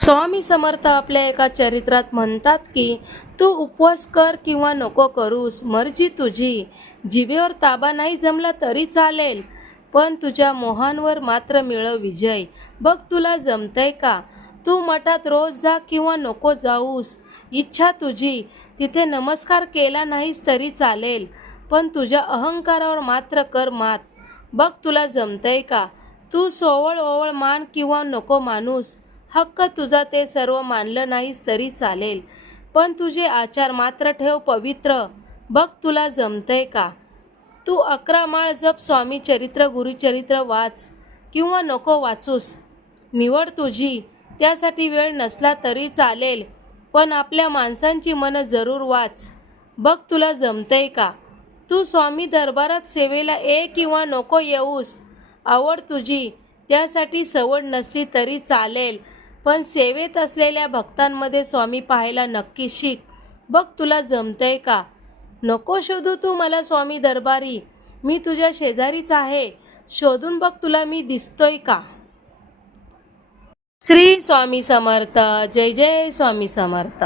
स्वामी समर्थ आपल्या एका चरित्रात म्हणतात की तू उपवास कर किंवा नको करूस, मर्जी तुझी. जिभेवर ताबा नाही जमला तरी चालेल, पण तुझ्या मोहांवर मात्र मिळव विजय. बघ तुला जमतंय का? तू मठात रोज जा किंवा नको जाऊस, इच्छा तुझी. तिथे नमस्कार केला नाहीस तरी चालेल, पण तुझ्या अहंकारावर मात्र कर मात. बघ तुला जमतंय का? तू सोवळ ओवळ मान किंवा नको मानूस, हक्क तुझा ते सर्व मानलं नाहीस तरी चालेल, पण तुझे आचार मात्र ठेव पवित्र. बघ तुला जमतंय का? तू 11 माळ जप, स्वामी चरित्र गुरुचरित्र वाच किंवा नको वाचूस, निवड तुझी. त्यासाठी वेळ नसला तरी चालेल, पण आपल्या माणसांची मन जरूर वाच. बघ तुला जमतंय का? तू स्वामी दरबारात सेवेला ये किंवा नको येऊस, आवड तुझी. त्यासाठी सवड नसली तरी चालेल, पण सेवेत असलेल्या भक्तांमध्ये स्वामी पाहायला नक्की शिक. बघ तुला जमतंय का? नको शोधू तू मला स्वामी दरबारी, मी तुझ्या शेजारीच आहे. शोधून बघ तुला मी दिसतोय का? श्री स्वामी समर्थ. जय जय स्वामी समर्थ.